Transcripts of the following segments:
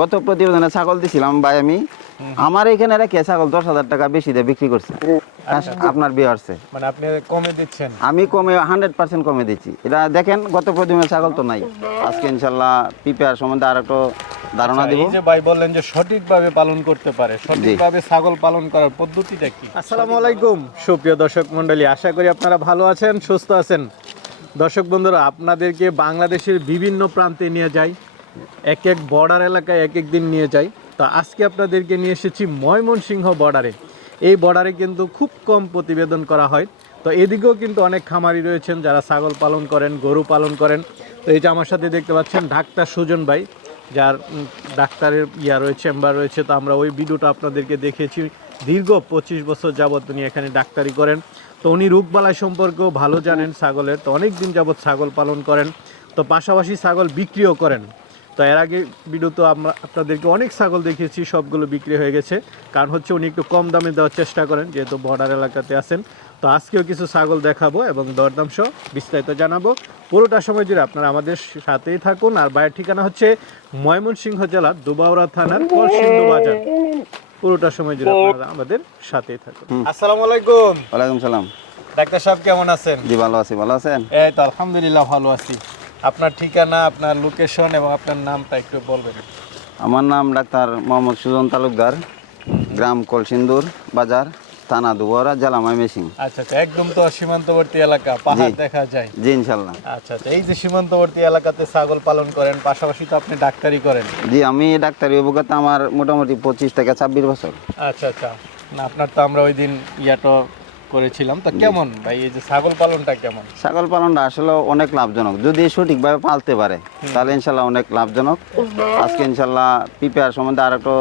গত প্রতিবেদনে ছাগল দিছিলাম ভাই আমি। আমার এখানে রেখে ছাগল দশ হাজার টাকা বেশি দিয়ে বিক্রি করছে। আপনার বিয়ার্সে মানে আপনি কমে দিচ্ছেন। আমি কমে হান্ড্রেড পার্সেন্ট কমে দিচ্ছি। এটা দেখেন গত প্রতিবেদনে ছাগল তো নাই। আজকে ইনশাল্লাহ পিপিআর সম্বন্ধে আর একটু ধারণা দিব। যে ভাই বললেন যে সঠিকভাবে পালন করতে পারে সঠিকভাবে ছাগল পালন করার পদ্ধতিটা কি? আসসালামু আলাইকুম। সুপ্রিয় দর্শক মণ্ডলী আশা করি আপনারা ভালো আছেন সুস্থ আছেন। দর্শক বন্ধুরা আপনাদেরকে বাংলাদেশের বিভিন্ন প্রান্তে নিয়ে যাই। এক এক বর্ডার এলাকায় এক এক দিন নিয়ে যাই। তা আজকে আপনাদেরকে নিয়ে এসেছি ময়মনসিংহ বর্ডারে এই বর্ডারে কিন্তু খুব কম প্রতিবেদন করা হয়। তো এদিকেও কিন্তু অনেক খামারি রয়েছেন যারা ছাগল পালন করেন, গরু পালন করেন। তো এই যে আমার সাথে দেখতে পাচ্ছেন ডাক্তার সুজন ভাই, যার ডাক্তারের ইয়া রয়েছে চেম্বার রয়েছে। তো আমরা ওই ভিডিওটা আপনাদেরকে দেখেছি। দীর্ঘ পঁচিশ বছর যাবৎ উনি এখানে ডাক্তারি করেন। তো উনি রোগবালাই সম্পর্কেও ভালো জানেন ছাগলের। তো অনেক দিন যাবৎ ছাগল পালন করেন। তো পাশাপাশি ছাগল বিক্রিও করেন। তো এর আগে ভিডিওতে আমরা আপনাদেরকে অনেক ছাগল দেখিয়েছি সবগুলো বিক্রি হয়ে গেছে। কারণ হচ্ছে উনি একটু কম দামে দেওয়ার চেষ্টা করেন যেহেতু বর্ডার এলাকাতে আছেন। তো আজকেও কিছু ছাগল দেখাবো এবং দরদাম সহ বিস্তারিত জানাব। পুরোটা সময় জুড়ে আপনারা আমাদের সাথেই থাকুন। আর বাইরের ঠিকানা হচ্ছে ময়মনসিংহ জেলার দুবাউরা থানার কলসিন্দু বাজার। পুরোটা সময় জুড়ে আপনারা আমাদের সাথেই থাকুন। আসসালামু আলাইকুম। ওয়ালাইকুম সালাম। ডাক্তার সাহেব কেমন আছেন? জি ভালো আছি। ভালো আছেন? এই তো আলহামদুলিল্লাহ ভালো আছি। আপনার ঠিকানা আপনার লোকেশন এবং আপনার নামটা একটু বলবেন। আমার নাম ডাক্তার মোহাম্মদ সুজন তালুকদার গ্রাম কলসিন্দুর বাজার থানা দুবরা জেলা ময়মেসিং আচ্ছা আচ্ছা একদম তো সীমান্তবর্তী এলাকা পাহাড় দেখা যায়। জি ইনশাল্লাহ আচ্ছা আচ্ছা এই যে সীমান্তবর্তী এলাকাতে ছাগল পালন করেন পাশাপাশি তো আপনি ডাক্তারি করেন। জি আমি ডাক্তারি অভিজ্ঞতা আমার মোটামুটি পঁচিশ থেকে ছাব্বিশ বছর। আচ্ছা আচ্ছা না আপনার তো আমরা ওই দিন ইয়াটো করেছিলাম। তো কেমন ভাই এই যে ছাগল পালনটা কেমন? ছাগল পালনটা আসলে অনেক লাভজনক। যদি সঠিকভাবে পালতে পারে তাহলে ইনশাল্লাহ অনেক লাভজনক। আজকে ইনশাল্লাহ পিপিআর সম্বন্ধে আর একটু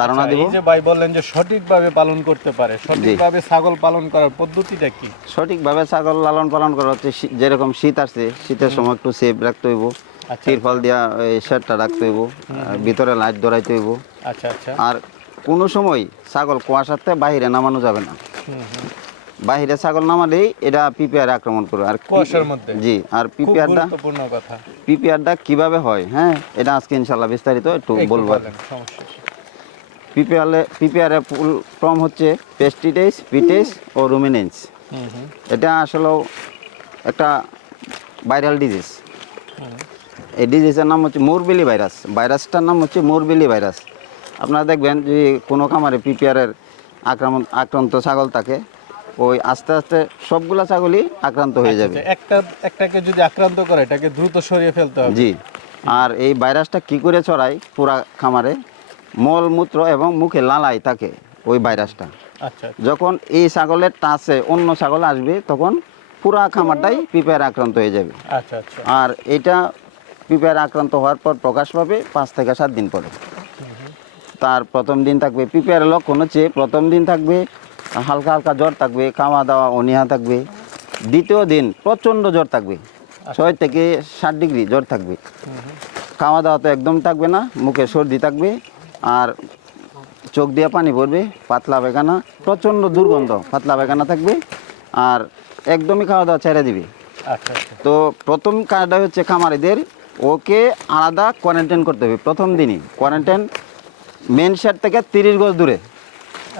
ধারণা দিব। এই যে ভাই বললেন যে সঠিকভাবে পালন করতে পারে সঠিকভাবে ছাগল পালন করার পদ্ধতিটা কি? সঠিকভাবে ছাগল লালন পালন করা হচ্ছে যেরকম শীত আসছে শীতের সময় একটু সেফ রাখতে হইব। আচ্ছা। তিরফল দিয়া এই শেডটা রাখতে হইব ভিতরে লাইট ধরাইতে হইব। আচ্ছা আচ্ছা। আর কোনো সময় ছাগল কুয়াশাতে বাইরে নামানো যাবে না। বাইরে ছাগল নামালেই এটা পিপিআর আক্রমণ করবে। আর কুয়াশার মধ্যে? জি আর পিপিআরটা গুরুত্বপূর্ণ কথা। পিপিআরটা কীভাবে হয় হ্যাঁ? এটা আজকে ইনশাল্লাহ বিস্তারিত একটু বলব। পিপিআর পিপিআর ফুল ফর্ম হচ্ছে পেস্টিডেস পিটেস ও রুমিনেন্স। এটা আসলে একটা ভাইরাল ডিজিজ। এই ডিজিজের নাম হচ্ছে মোরবিলি ভাইরাস। ভাইরাসটার নাম হচ্ছে মোরবিলি ভাইরাস। আপনারা দেখবেন যে কোনো খামারে পিপিআরের আক্রমণ আক্রান্ত ছাগল থাকে ওই আস্তে আস্তে সবগুলা ছাগলই আক্রান্ত হয়ে যাবে। আচ্ছা, একটা একটাকে যদি আক্রান্ত করে এটাকে দ্রুত সরিয়ে ফেলতে হবে। জি। আর এই ভাইরাসটা কি করে ছড়ায় পুরা খামারে? মলমূত্র এবং মুখে লালায় থাকে ওই ভাইরাসটা। আচ্ছা যখন এই ছাগলের টাচে অন্য ছাগল আসবে তখন পুরা খামারটাই পিঁপড়ার আক্রান্ত হয়ে যাবে। আচ্ছা আচ্ছা। আর এটা পিঁপড়ার আক্রান্ত হওয়ার পর প্রকাশ পাবে পাঁচ থেকে সাত দিন পরে। তার প্রথম দিন থাকবে পিঁপড়ার লক্ষণ হচ্ছে প্রথম দিন থাকবে হালকা হালকা জ্বর থাকবে খাওয়া দাওয়া অনীহা থাকবে। দ্বিতীয় দিন প্রচণ্ড জ্বর থাকবে ছয় থেকে ষাট ডিগ্রি জ্বর থাকবে। খাওয়া দাওয়া তো একদম থাকবে না মুখে সর্দি থাকবে আর চোখ দিয়ে পানি পড়বে পাতলা পায়খানা প্রচণ্ড দুর্গন্ধ পাতলা পায়খানা থাকবে আর একদমই খাওয়া দাওয়া ছেড়ে দিবে। আচ্ছা আচ্ছা। তো প্রথম কাজটা হচ্ছে খামারিদের ওকে আলাদা কোয়ারেন্টাইন করতে হবে প্রথম দিনই। কোয়ারেন্টাইন মেন শেড থেকে তিরিশ গজ দূরে।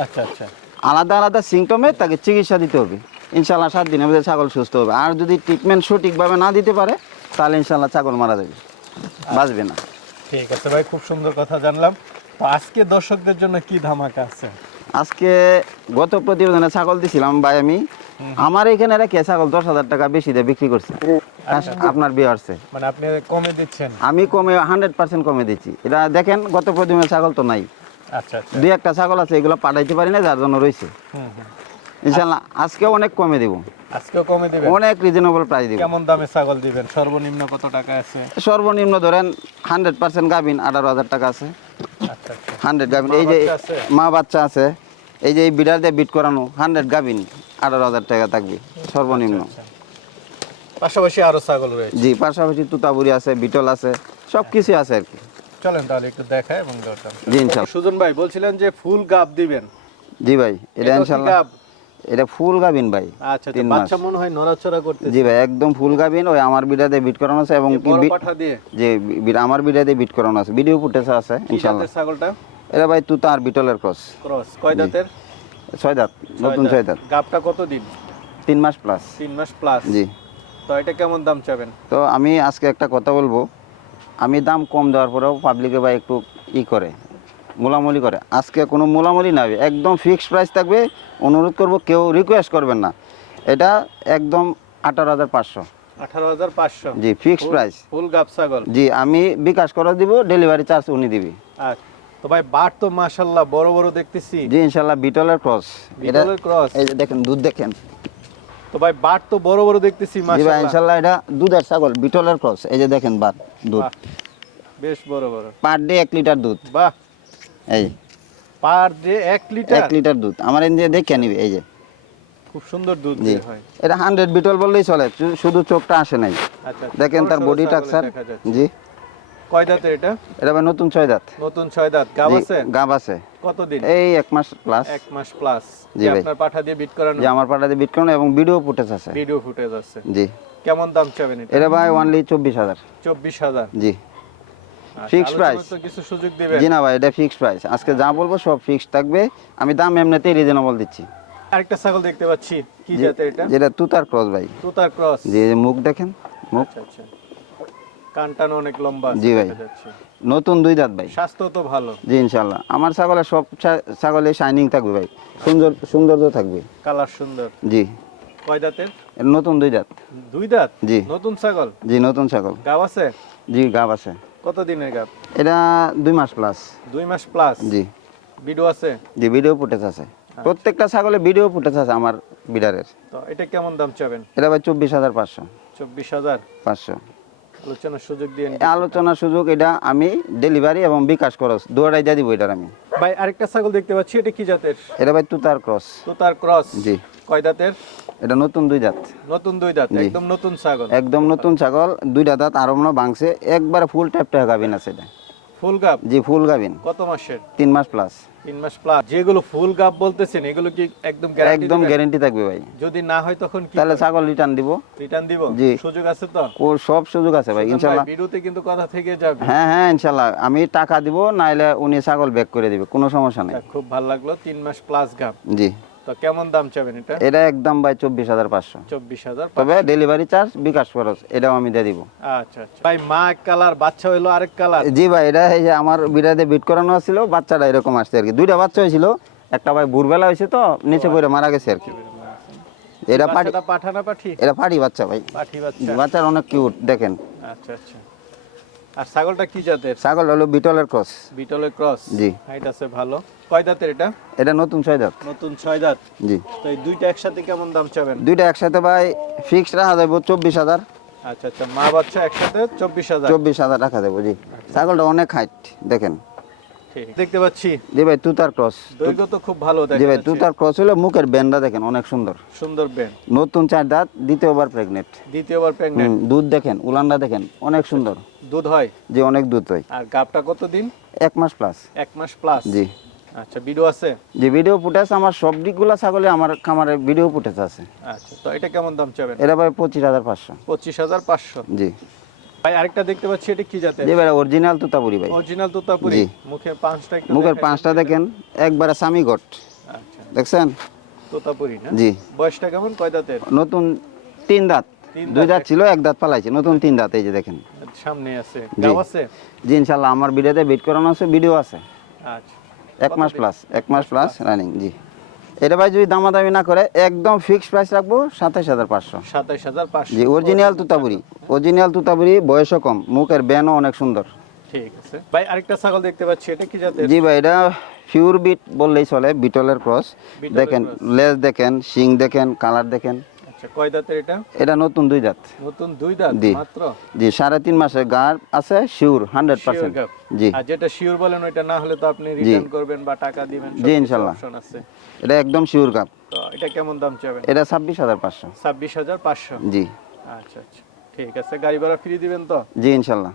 আচ্ছা আচ্ছা। আলাদা আলাদা সিমটমে তাকে চিকিৎসা দিতে হবে। ইনশাল্লাহ সাত দিনের মধ্যে ছাগল সুস্থ হবে। আর যদি ট্রিটমেন্ট সঠিকভাবে না দিতে পারে তাহলে ইনশাল্লাহ ছাগল মারা যাবে। বাঁচবে না। ঠিক আছে ভাই খুব সুন্দর কথা জানলাম। তো আজকে দর্শকদের জন্য কি ধামাকা আছে? আজকে গত প্রতিবেদনে ছাগল দিছিলাম ভাই আমি। আমার এখানে রেখে ছাগল দশ হাজার টাকা বেশি দিয়ে বিক্রি করছে। আপনার বিয়ার্সে মানে আপনি কমে দিচ্ছেন? আমি কমে হান্ড্রেড পার্সেন্ট কমে দিচ্ছি। এটা দেখেন গত প্রতিবেদনে ছাগল তো নাই। আচ্ছা আচ্ছা দুই একটা ছাগল আছে এগুলো পাঠাইতে পারি না যার জন্য রয়েছে। ইনশাল্লাহ আজকে অনেক কমে দিব। আজকেও কমে দিবেন? অনেক রিজনেবল প্রাইস দিব। কেমন দামে ছাগল দিবেন? সর্বনিম্ন কত টাকা আছে? সর্বনিম্ন ধরেন হান্ড্রেড পার্সেন্ট গাভিন আঠারো হাজার টাকা আছে। আচ্ছা আচ্ছা। হান্ড্রেড গাভিন এই যে মা বাচ্চা আছে এই যে এই বিডার দিয়ে বিট করানো হান্ড্রেড গাভিন আঠারো হাজার টাকা থাকবে সর্বনিম্ন। আচ্ছা। পাশাপাশি আরও ছাগল রয়েছে? জি পাশাপাশি তুতাবুরি আছে বিটল আছে সব কিছু আছে আর কি। চলেন তাহলে একটু দেখায় এবং দরদাম জি ইনশাল্লাহ। সুজন ভাই বলছিলেন যে ফুল গাব দিবেন। জি ভাই এটা এটা ফুল গাবিন ভাই আচ্ছা তিন বাচ্চা মনে হয় নড়াচড়া করতে জি ভাই একদম ফুল গাবিন ওই আমার বিড়াতে বিট করানো আছে এবং কি দিয়ে? আমার বিড়াতে বিট করানো আছে। ভিডিও ফুটেজ আছে জাতের ছাগলটা? এটা ভাই তুতা আর বিটলের ক্রস ক্রস কয় দাঁতের ছয় দাঁত নতুন ছয় দাঁত গাবটা কত দিন তিন মাস প্লাস তিন মাস প্লাস জি। তো এটা কেমন দাম চাবেন? তো আমি আজকে একটা কথা বলব। আমি দাম কম দেওয়ার পরেও পাবলিকে ভাই একটু ই করে মোলামুলি করে। আজকে কোনো মোলামুলি না হবে একদম ফিক্সড প্রাইস থাকবে অনুরোধ করব কেউ রিকোয়েস্ট করবেন না। এটা একদম আঠারো হাজার পাঁচশো। জি ফিক্সড প্রাইস ফুল গাব ছাগল। জি আমি বিকাশ করে দিব ডেলিভারি চার্জ উনি দিবি। তো ভাই বাট তো মাশাল্লাহ বড় বড় দেখতেছি। জি ইনশাল্লাহ বিটলের ক্রস বিটলের ক্রস এই দেখেন দুধ দেখেন। তো ভাই বাট তো বড় বড় দেখতেছি ভাই ইনশাল্লাহ এটা দুধের ছাগল বিটলের ক্রস এই যে দেখেন বাদ দুধ। বেশ বড় বড়। পার ডে এক লিটার দুধ। বাহ। এই। পার ডে এক লিটার? এক লিটার দুধ। আমার এন দিয়ে দেখে নিবে এই যে। খুব সুন্দর দুধ বের হয়। এটা হান্ড্রেড বিটল বললেই চলে শুধু চোখটা আসে নাই। আচ্ছা আচ্ছা। দেখেন তার বডি যাচ্ছে। জি। কয় দাঁতের এটা? এটা ভাই নতুন ছয় দাঁত। নতুন ছয় দাঁত। গাব আছে? গাব আছে। কতদিন? এই এক মাস প্লাস এক মাস প্লাস জি আপনার পাঠা দিয়ে বিট করানো? যে আমার পাটাতে বিট করানো এবং ভিডিও ফুটেজ আছে। ভিডিও ফুটেজ আছে। জি। কেমন দাম চাবেন এটা? এটা ভাই অনলি চব্বিশ হাজার। চব্বিশ হাজার? জি। আচ্ছা, Fixed আলোচনার price? তো কিছু সুযোগ দিবেন। জি না ভাই এটা ফিক্সড প্রাইস আজকে যা বলব সব ফিক্সড থাকবে। আমি দাম এমনিতেই রিজনেবল দিচ্ছি। আরেকটা ছাগল দেখতে পাচ্ছি। কি জাতের এটা? যেটা তুতার ক্রস ভাই। তুতার ক্রস জি যে মুখ দেখেন মুখ। আচ্ছা আচ্ছা। কানটানো অনেক লম্বা জি ভাই। নতুন দুই দাঁত ভাই। স্বাস্থ্য তো ভালো। জি ইনশাল্লাহ আমার ছাগলের সব ছাগলে শাইনিং থাকবে ভাই। সুন্দর সৌন্দর্য থাকবে। কালার সুন্দর। জি। কয় দাঁতের? নতুন দুই দাঁত। দুই দাঁত? জি। নতুন ছাগল? জি নতুন ছাগল। গাব আছে? জি গাব আছে। কত দিনের গাব? এটা দুই মাস প্লাস দুই মাস প্লাস জি। ভিডিও আছে? জি ভিডিও ফুটেজ আছে। প্রত্যেকটা ছাগলে ভিডিও ফুটেজ আছে আমার বিডারের। তো এটা কেমন দাম চাবেন? এটা ভাই চব্বিশ হাজার পাঁচশো। চব্বিশ হাজার? পাঁচশো। আলোচনার সুযোগ দিয়ে আলোচনার সুযোগ এটা আমি ডেলিভারি এবং বিকাশ খরচ দুয়ারাই দিয়ে দিব এটার আমি। ভাই আরেকটা ছাগল দেখতে পাচ্ছি এটা কি জাতের? এটা ভাই তুতার ক্রস। তুতার ক্রস। জি। কয় দাঁতের? এটা নতুন দুই দাঁত। নতুন দুই দাঁত একদম নতুন ছাগল। একদম নতুন ছাগল দুইটা দাঁত আরও মনে ভাঙছে একবারে ফুল ট্যাপটা গাবিন আছে এটা ফুল গাব? জি ফুল গাবিন। কত মাসের? তিন মাস প্লাস তিন মাস প্লাস যেগুলো ফুল গাব বলতেছেন এগুলো কি একদম গ্যারান্টি একদম গ্যারেন্টি থাকবে ভাই। যদি না হয় তখন কি তাহলে ছাগল রিটার্ন দিব। রিটার্ন দিব? জি। সুযোগ আছে তো? ও সব সুযোগ আছে ভাই ভাই, ভিডিওতে কিন্তু কথা থেকে যাবে। হ্যাঁ হ্যাঁ ইনশাল্লাহ। আমি টাকা দিব নাইলে উনি ছাগল ব্যাক করে দিবে কোনো সমস্যা নেই। খুব ভালো লাগল। তিন মাস প্লাস গাব। জি। তো কেমন দাম চাবেন এটা? এটা একদম ভাই চব্বিশ হাজার পাঁচশো। চব্বিশ হাজার তবে ডেলিভারি চার্জ বিকাশ খরচ এটাও আমি দিয়ে দিব। আচ্ছা আচ্ছা। ভাই মা এক কালার বাচ্চা হইল আরেক কালার। জি ভাই এটা এই যে আমার বিড়াতে বিট করানো ছিল বাচ্চাটা এরকম আসছে আর কি। দুইটা বাচ্চা হয়েছিল একটা ভাই ভোরবেলা হয়েছে তো নিচে পড়ে মারা গেছে আর কি। এটা বাচ্চাটা পাঠানা পাঠি? এটা পাটি বাচ্চা ভাই। পাঠি বাচ্চা। বাচ্চার অনেক কিউট দেখেন। আচ্ছা আচ্ছা। আর ছাগলটা কি জাতের? ছাগল হলো বিটলের ক্রস। বিটলের ক্রস? জি। হাইট আছে ভালো। কয় দাঁতের এটা? এটা নতুন ছয় দাঁত। নতুন ছয় দাঁত। জি। তো এই দুইটা একসাথে কেমন দাম চাবেন? দুইটা একসাথে ভাই ফিক্সড রাখা যাবে চব্বিশ হাজার। আচ্ছা আচ্ছা। মা বাচ্চা একসাথে চব্বিশ হাজার। চব্বিশ হাজার রাখা যাব জি। ছাগলটা অনেক হাইট দেখেন। দেখতে পাচ্ছি। জি ভাই তুতার ক্রস দৈর্ঘ্য তো খুব ভালো জি ভাই তুতার ক্রস হলো মুখের ব্যান্ডা দেখেন অনেক সুন্দর। সুন্দর ব্যান্ড নতুন চার দাঁত দ্বিতীয়বার প্রেগনেন্ট দ্বিতীয়বার প্রেগনেন্ট দুধ দেখেন উলান্ডা দেখেন অনেক সুন্দর। দুধ হয়? যে অনেক দুধ হয়। আর গাবটা কতদিন? এক মাস প্লাস এক মাস প্লাস জি। আচ্ছা ভিডিও আছে? যে ভিডিও ফুটেজ আমার সব দিকগুলো ছাগলে আমার খামারে ভিডিও ফুটেজ আছে। আচ্ছা তো এটা কেমন দাম চাবেন? এটা ভাই পঁচিশ হাজার পাঁচশো। পঁচিশ হাজার পাঁচশো। জি। ভাই আরেকটা দেখতে পাচ্ছি এটা কি জাতের? জি ভাই অরিজিনাল তুতাপুরি ভাই। অরিজিনাল তোতাপুরি। মুখের পাঁচটা একটু মুখের পাঁচটা দেখেন একবারে স্বামী গট আচ্ছা। দেখছেন? তোতাপুরি না? জি। বয়সটা কেমন? কয় দাঁতের? নতুন তিন দাঁত। দুই দাঁত ছিল এক দাঁত পালাইছে। নতুন তিন দাঁত এই যে দেখেন। সামনে আছে। গাব আছে? জি ইনশাল্লাহ আমার ভিডিওতে বিট করানো আছে ভিডিও আছে। আচ্ছা। এক মাস প্লাস এক মাস প্লাস রানিং জি। এটা ভাই যদি দামাদামি না করে একদম ফিক্সড প্রাইস রাখব সাতাইশ হাজার পাঁচশো। সাতাইশ হাজার পাঁচশো। জি অরিজিনাল তুতাবুরি। অরিজিনাল তুতাবুরি বয়সও কম মুখের ব্যানও অনেক সুন্দর। ঠিক আছে। ভাই আরেকটা ছাগল দেখতে পাচ্ছি এটা কি জাতের? জি ভাই এটা পিওর বিট বললেই চলে বিটলের ক্রস দেখেন লেজ দেখেন শিং দেখেন কালার দেখেন। আচ্ছা কয় দাঁতের এটা? এটা নতুন দুই দাঁত। নতুন দুই দাঁত। মাত্র? জি সাড়ে তিন মাসের গার আছে শিওর হান্ড্রেড পার্সেন্ট জি। আর যেটা শিওর বলেন ওইটা না হলে তো আপনি রিটার্ন করবেন বা টাকা দিবেন জি, ইনশাল্লাহ। এটা একদম শিওর এটা কেমন দাম চাবেন? এটা ছাব্বিশ হাজার পাঁচশো। ছাব্বিশ হাজার পাঁচশো? জি। আচ্ছা আচ্ছা। ঠিক আছে গাড়ি ভাড়া ফ্রি দিবেন তো? জি ইনশাল্লাহ।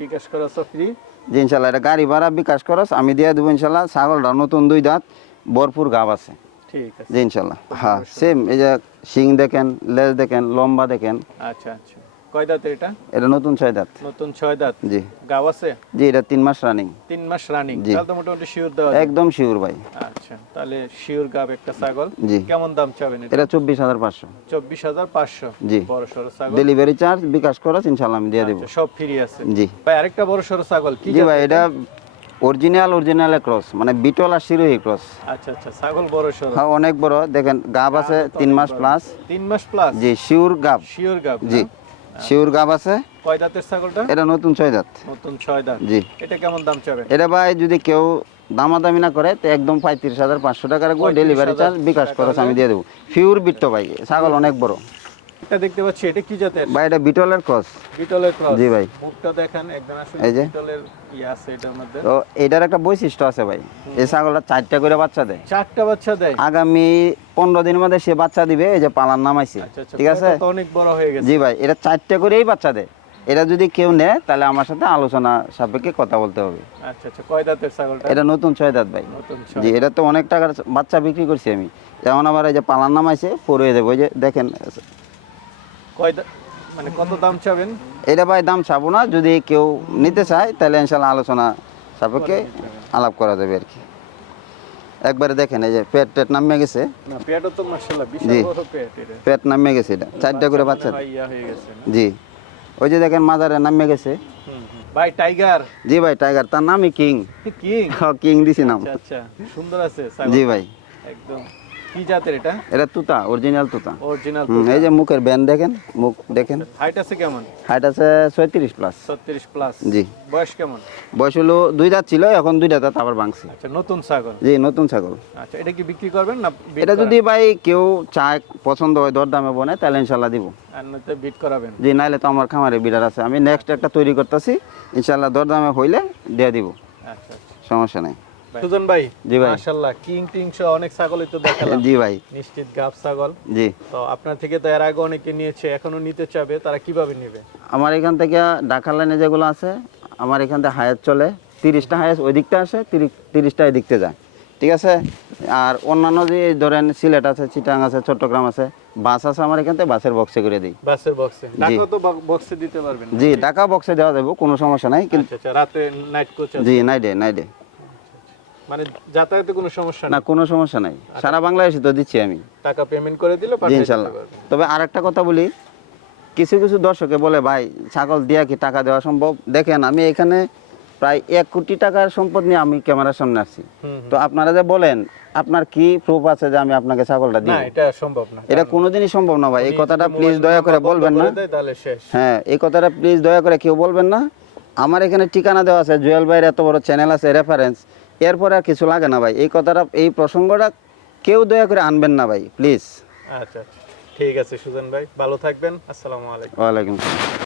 বিকাশ খরচ ফ্রি জি ইনশাল্লাহ এটা গাড়ি ভাড়া বিকাশ খরচ আমি দিয়ে দেবো ইনশাল্লাহ ছাগলটা নতুন দুই দাঁত ভরপুর গাব আছে। ঠিক আছে। জি ইনশাল্লাহ হ্যাঁ সেম এই যে শিং দেখেন লেজ দেখেন লম্বা দেখেন। আচ্ছা আচ্ছা। কয় দাঁতের এটা? এটা নতুন ছয় দাঁত। নতুন ছয় দাঁত। জি। গাব আছে? জি এটা তিন মাস রানিং তিন মাস রানিং তাহলে তো মোটামুটি শিওর যায়। একদম শিওর ভাই। আচ্ছা তাহলে শিওর গাব একটা ছাগল। জি। কেমন দাম চাবেন এটা? এটা চব্বিশ হাজার পাঁচশো। চব্বিশ হাজার পাঁচশো। জি। বড় সড়ো ছাগল। ডেলিভারি চার্জ বিকাশ খরচ ইনশাল্লাহ আমি দিয়ে দেবো। আচ্ছা, সব ফ্রি আছে। জি। ভাই আরেকটা বড় সড়ো ছাগল কি জি ভাই এটা? অরিজিনাল অরিজিনাল ক্রস মানে বিটল আর শিরোহী ক্রস আচ্ছা আচ্ছা ছাগল বড় সড়ো হ্যাঁ অনেক বড় দেখেন গাব আছে তিন মাস প্লাস তিন মাস প্লাস জি শিওর গাব। শিওর গাব জি? শিওর গাব আছে। কয় দাঁতের ছাগলটা? এটা নতুন ছয় দাঁত। নতুন ছয় দাঁত। জি। এটা কেমন দাম চাবেন এটা ভাই যদি কেউ দামাদামি না করে তো একদম পঁয়ত্রিশ হাজার পাঁচশো টাকা রাখব ডেলিভারি চার্জ বিকাশ খরচ আমি দিয়ে দেবো। ফিউর বিট্টো ভাই ছাগল অনেক বড়। এটা দেখতে পাচ্ছি এটা কি জাতের? ভাই এটা বিটলের ক্রস। বিটলের ক্রস। জি ভাই। মুখটা দেখেন একদম আসলে এই যে। বিটলের ইয়ে আছে এটার মধ্যে। তো এটার একটা বৈশিষ্ট্য আছে ভাই। এই ছাগলটা চারটা করে বাচ্চা দেয়। চারটা বাচ্চা দেয়? আগামী পনেরো দিনের মধ্যে সে বাচ্চা দিবে এই যে পালার নামাইছে আচ্ছা আচ্ছা ঠিক আছে? তো অনেক বড় হয়ে গেছে। জি ভাই এটা চারটে করেই বাচ্চা দেয়। এটা যদি কেউ নেয় তাহলে আমার সাথে আলোচনা সাপেক্ষে কথা বলতে হবে। আচ্ছা আচ্ছা কয় দাঁতের ছাগলটা? এটা নতুন ছয় দাঁত ভাই। জি এটা তো অনেক টাকার বাচ্চা বিক্রি করছি আমি। যেমন আবার এই যে পালার নামাইছে পরে দেবো ওই যে দেখেন মানে কত দাম চাবেন? এটা ভাই দাম চাবো না যদি কেউ নিতে চায় তাহলে ইনশাল্লাহ আলোচনা সাপেক্ষে আলাপ করা যাবে আর কি। একবারে দেখেন এই যে পেট টেট নামিয়ে গেছে। জি। পেট নামিয়ে গেছে এটা চারটা করে বাচ্চা। মনে না? জি। ওই যে দেখেন মাজারে নামিয়ে গেছে। ভাই টাইগার। জি ভাই টাইগার তার নামই কিং। কিং? কিং দিছি নাম। আচ্ছা আচ্ছা। সুন্দর আছে জি ভাই। একদম। কি জাতের এটা? এটা তুতা অরিজিনাল তুতা। অরিজিনাল এই যে মুখের ব্যান্ড দেখেন মুখ দেখেন। হাইট আছে কেমন? হাইট আছে ছয়ত্রিশ প্লাস 36 প্লাস জি। বয়স কেমন? বয়স হলো দুই দাঁত ছিল এখন দুই দাঁত আবার ভাঙছে। আচ্ছা নতুন ছাগল। জি নতুন ছাগল। আচ্ছা এটা কি বিক্রি করবেন না এটা যদি ভাই কেউ চায় পছন্দ হয় দরদামে বনে তাহলে ইনশাল্লাহ দিব। আর নয়তো বিট করাবেন। জি নাইলে তো আমার খামারে বিড়ার আছে। আমি নেক্সট একটা তৈরি করতেছি ইনশাল্লাহ দরদামে হইলে দিয়ে দিব। আচ্ছা আচ্ছা। সমস্যা নাই। সুজন ভাই জি ভাই। মাশাআল্লাহ কিং টিং সহ অনেক ছাগলই তো দেখালাম। জি ভাই। নিশ্চিত গাব ছাগল। জি। তো আপনার থেকে তো এর আগে অনেকে নিয়েছে এখনও নিতে চাবে তারা কীভাবে নেবে? আমার এখান থেকে ঢাকা লাইনে যেগুলো আছে আমার এখান থেকে হায়াত চলে। তিরিশটা হায়াত ওই দিকটা আসে তিরিশটা এই দিকতে যায়। ঠিক আছে? আর অন্যান্য যে ধরেন সিলেট আছে চিটাং আছে চট্টগ্রাম আছে বাস আছে আমার এখান থেকে বাসের বক্সে করে দিই। বাসের বক্সে ঢাকা তো বক্সে দিতে পারবেন জি ঢাকা বক্সে দেওয়া যাবে কোনো সমস্যা নাই কিন্তু আচ্ছা আচ্ছা রাতে নাইট কোচ জি নাই ডে নাই ডে মানে যাতায়াতে কোনো সমস্যা না কোনো সমস্যা নাই। সারা বাংলাদেশে তো দিচ্ছি আমি। টাকা পেমেন্ট করে দিলে ইনশাল্লাহ। তবে আর একটা কথা বলি কিছু কিছু দর্শকে বলে ভাই ছাগল দিয়া কি টাকা দেওয়া সম্ভব? দেখেন আমি এখানে প্রায় এক কোটি টাকার সম্পদ নিয়ে আমি ক্যামেরার সামনে আসছি। তো আপনারা যে বলেন আপনার কি প্রুফ আছে যে আমি আপনাকে ছাগলটা দিই এটা সম্ভব না এটা কোনোদিনই সম্ভব না ভাই। এই কথাটা প্লিজ দয়া করে বলবেন না। হ্যাঁ এই কথাটা প্লিজ দয়া করে কেউ বলবেন না। আমার এখানে ঠিকানা দেওয়া আছে জুয়েল ভাইয়ের এত বড় চ্যানেল আছে রেফারেন্স এরপরে আর কিছু লাগে না ভাই। এই কথাটা এই প্রসঙ্গটা কেউ দয়া করে আনবেন না ভাই প্লিজ। আচ্ছা আচ্ছা। ঠিক আছে সুজন ভাই ভালো থাকবেন। আসসালামু আলাইকুম। ওয়ালাইকুম আসসালাম।